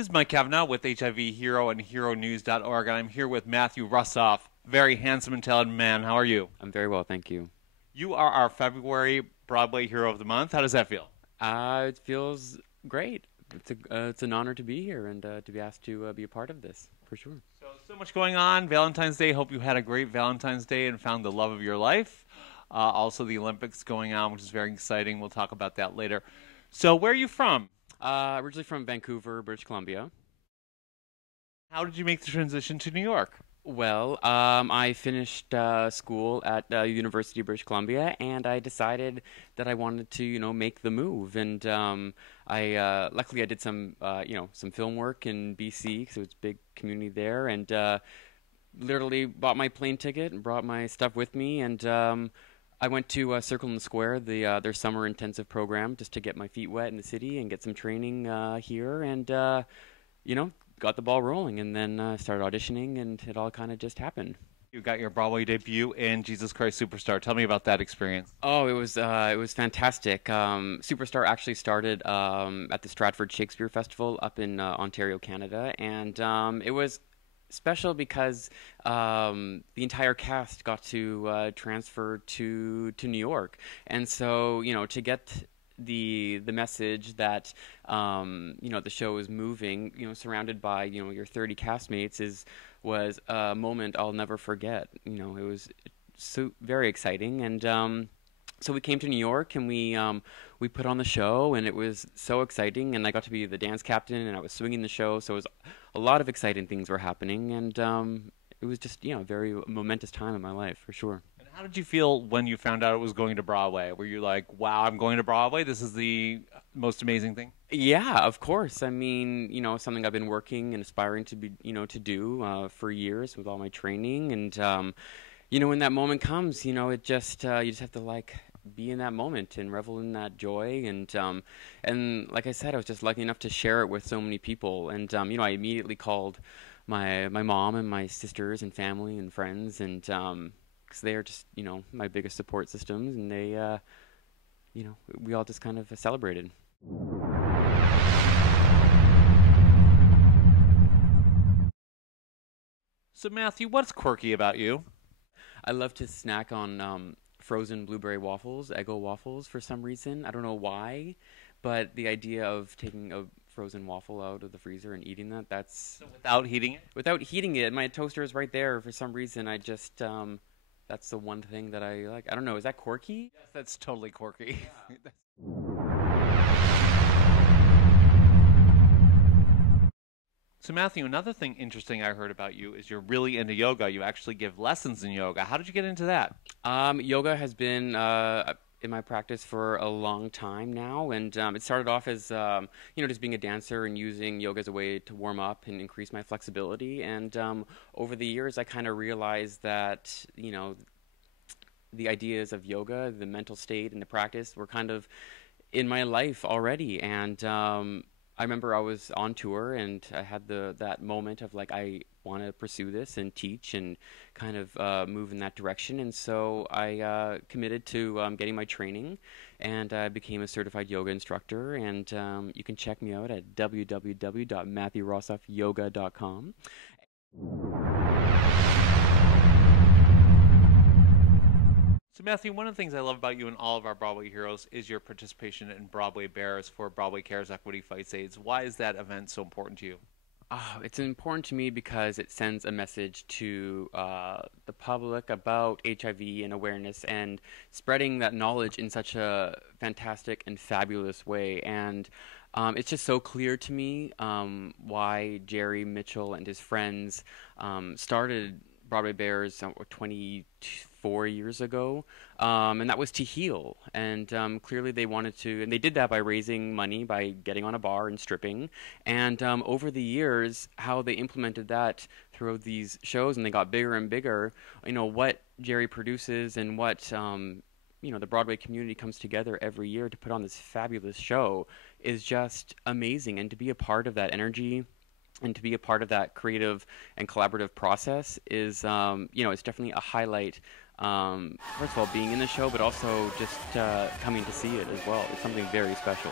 This is Mike Kavanaugh with HIV Hero and HERONEWS.org, and I'm here with Matthew Rossoff, very handsome and talented man. How are you? I'm very well, thank you. You are our February Broadway Hero of the Month. How does that feel? It feels great. It's an honor to be here and to be asked to be a part of this, for sure. So much going on. Valentine's Day. Hope you had a great Valentine's Day and found the love of your life. Also, the Olympics going on, which is very exciting. We'll talk about that later. So, where are you from? Originally from Vancouver, British Columbia. How did you make the transition to New York? Well, I finished school at University of British Columbia, and I decided that I wanted to, make the move. And luckily I did some, some film work in BC because it was a big community there, and literally bought my plane ticket and brought my stuff with me, and I went to Circle in the Square, their summer intensive program, just to get my feet wet in the city and get some training here, and got the ball rolling, and then started auditioning, and it all kind of just happened. You got your Broadway debut in Jesus Christ Superstar. Tell me about that experience. Oh, it was fantastic. Superstar actually started at the Stratford Shakespeare Festival up in Ontario, Canada, and it was special because the entire cast got to transfer to New York, and so to get the message that the show is moving, surrounded by your 30 castmates was a moment I'll never forget. It was so very exciting, and so we came to New York, and we put on the show, and it was so exciting, and I got to be the dance captain, and I was swinging the show, so it was a lot of exciting things were happening, and it was just a very momentous time in my life, for sure. How did you feel when you found out it was going to Broadway? Were you like, wow, I'm going to Broadway? This is the most amazing thing? Yeah, of course. I mean, something I've been working and aspiring to be, to do for years with all my training. And, when that moment comes, it just, you just have to be in that moment and revel in that joy. And like I said, I was just lucky enough to share it with so many people. And, I immediately called my mom and my sisters and family and friends, and, because they are just, my biggest support systems, and they, we all just kind of celebrated. So, Matthew, what's quirky about you? I love to snack on frozen blueberry waffles, Eggo waffles, for some reason. I don't know why, but the idea of taking a frozen waffle out of the freezer and eating that's... So without heating it? Without heating it. My toaster is right there. For some reason, I just... that's the one thing that I like. I don't know. Is that quirky? Yes, that's totally quirky. Yeah. So, Matthew, another thing interesting I heard about you is you're really into yoga. You actually give lessons in yoga. How did you get into that? Yoga has been in my practice for a long time now, and it started off as just being a dancer and using yoga as a way to warm up and increase my flexibility. And over the years, I kind of realized that the ideas of yoga, the mental state, and the practice were kind of in my life already. And I remember I was on tour, and I had that moment of I want to pursue this and teach and kind of move in that direction. And so I committed to getting my training, and I became a certified yoga instructor. And you can check me out at www.matthewrossoffyoga.com. So, Matthew, one of the things I love about you and all of our Broadway heroes is your participation in Broadway Bares for Broadway Cares Equity Fights AIDS. Why is that event so important to you? It's important to me because it sends a message to the public about HIV and awareness, and spreading that knowledge in such a fantastic and fabulous way. And it's just so clear to me why Jerry Mitchell and his friends started Broadway Bares 24 years ago, and that was to heal. And clearly they wanted to, and they did that by raising money, by getting on a bar and stripping. And over the years, how they implemented that throughout these shows, and they got bigger and bigger, what Jerry produces and what the Broadway community comes together every year to put on this fabulous show is just amazing. And to be a part of that energy and to be a part of that creative and collaborative process is, it's definitely a highlight. First of all, being in the show, but also just coming to see it as well. It's something very special.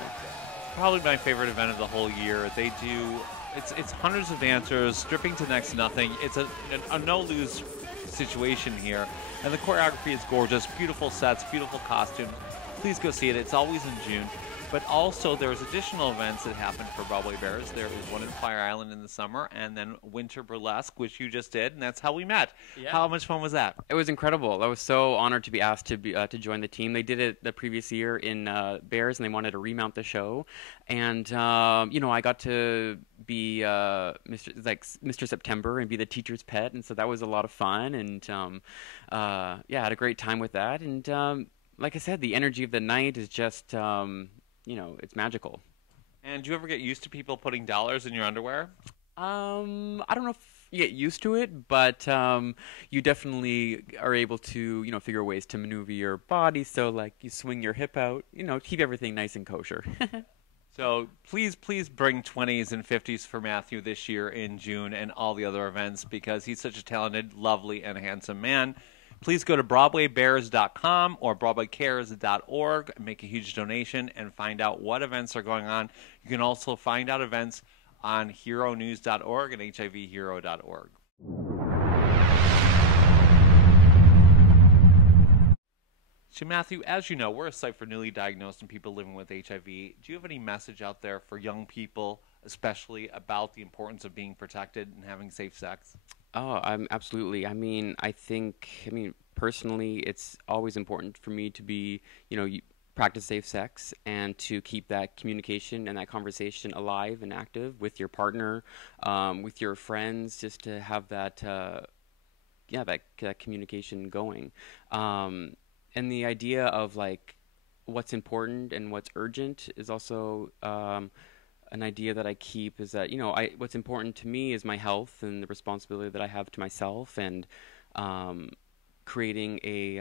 Probably my favorite event of the whole year. They do It's hundreds of dancers stripping to next to nothing. It's a no-lose situation here, and the choreography is gorgeous. Beautiful sets, beautiful costumes. Please go see it. It's always in June. But also, there's additional events that happen for Broadway Bares. There is one in Fire Island in the summer, and then Winter Burlesque, which you just did, and that's how we met. Yeah. How much fun was that? It was incredible. I was so honored to be asked to join the team. They did it the previous year in Bears, and they wanted to remount the show. And you know, I got to be Mr. September and be the teacher's pet, and so that was a lot of fun. And yeah, I had a great time with that. And like I said, the energy of the night is just you know, it's magical. And do you ever get used to people putting dollars in your underwear? I don't know if you get used to it, but you definitely are able to, you know, figure ways to maneuver your body. So, like, you swing your hip out, you know, keep everything nice and kosher. So please bring 20s and 50s for Matthew this year in June and all the other events because he's such a talented, lovely, and handsome man. Please go to BroadwayBares.com or BroadwayCares.org and make a huge donation and find out what events are going on. You can also find out events on HERONEWS.org and HIVHero.org. So Matthew, as you know, we're a site for newly diagnosed and people living with HIV. Do you have any message out there for young people, especially about the importance of being protected and having safe sex? Oh, absolutely. I mean, personally, it's always important for me to be, you know, practice safe sex and to keep that communication and that conversation alive and active with your partner, with your friends, just to have that, yeah, that communication going. And the idea of like what's important and what's urgent is also an idea that I keep is that, you know, what's important to me is my health and the responsibility that I have to myself, and creating a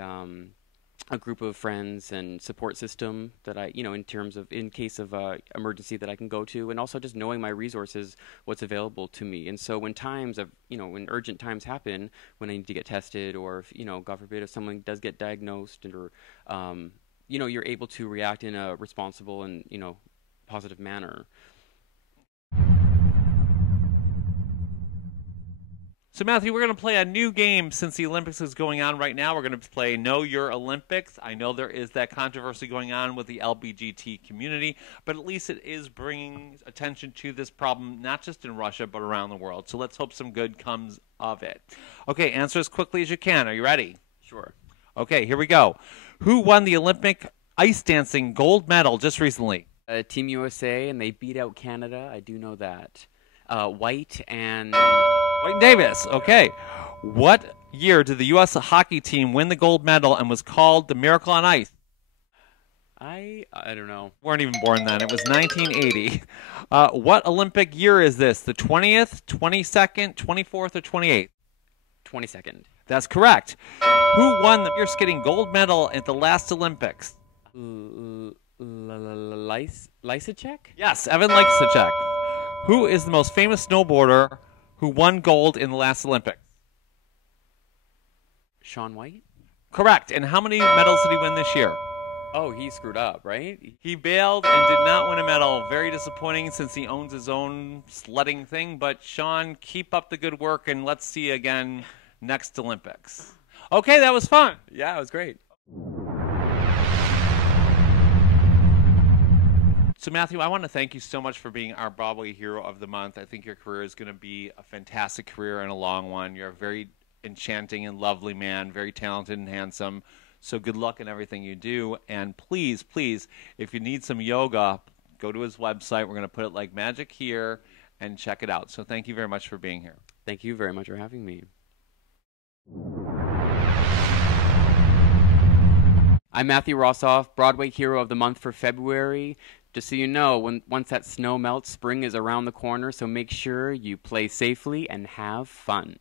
group of friends and support system that I, you know, in terms of in case of emergency that I can go to, and also just knowing my resources, what's available to me. And so when times of, you know, when urgent times happen, when I need to get tested, or if, you know, God forbid, if someone does get diagnosed, or you know, you're able to react in a responsible and, you know, positive manner. So Matthew, we're going to play a new game since the Olympics is going on right now. We're going to play Know Your Olympics. I know there is that controversy going on with the LGBT community, but at least it is bringing attention to this problem, not just in Russia, but around the world. So let's hope some good comes of it. Okay, answer as quickly as you can. Are you ready? Sure. Okay, here we go. Who won the Olympic ice dancing gold medal just recently? Team USA, and they beat out Canada. I do know that. White and Davis. Okay. What year did the U.S. hockey team win the gold medal and was called the Miracle on Ice? I don't know. Weren't even born then. It was 1980. What Olympic year is this? The 20th, 22nd, 24th, or 28th? 22nd. That's correct. Who won the figure skating gold medal at the last Olympics? Lysacek? Yes, Evan Lysacek. Who is the most famous snowboarder who won gold in the last Olympics? Shaun White? Correct. And how many medals did he win this year? Oh, he screwed up, right? He bailed and did not win a medal. Very disappointing since he owns his own sledding thing. But Shaun, keep up the good work, and let's see you again next Olympics. Okay, that was fun. Yeah, it was great. So Matthew, I want to thank you so much for being our Broadway Hero of the Month. I think your career is going to be a fantastic career and a long one. You're a very enchanting and lovely man, very talented and handsome. So good luck in everything you do. And please, please, if you need some yoga, go to his website. We're going to put it like magic here and check it out. So thank you very much for being here. Thank you very much for having me. I'm Matthew Rossoff, Broadway Hero of the Month for February. Just so you know, once that snow melts, spring is around the corner, so make sure you play safely and have fun.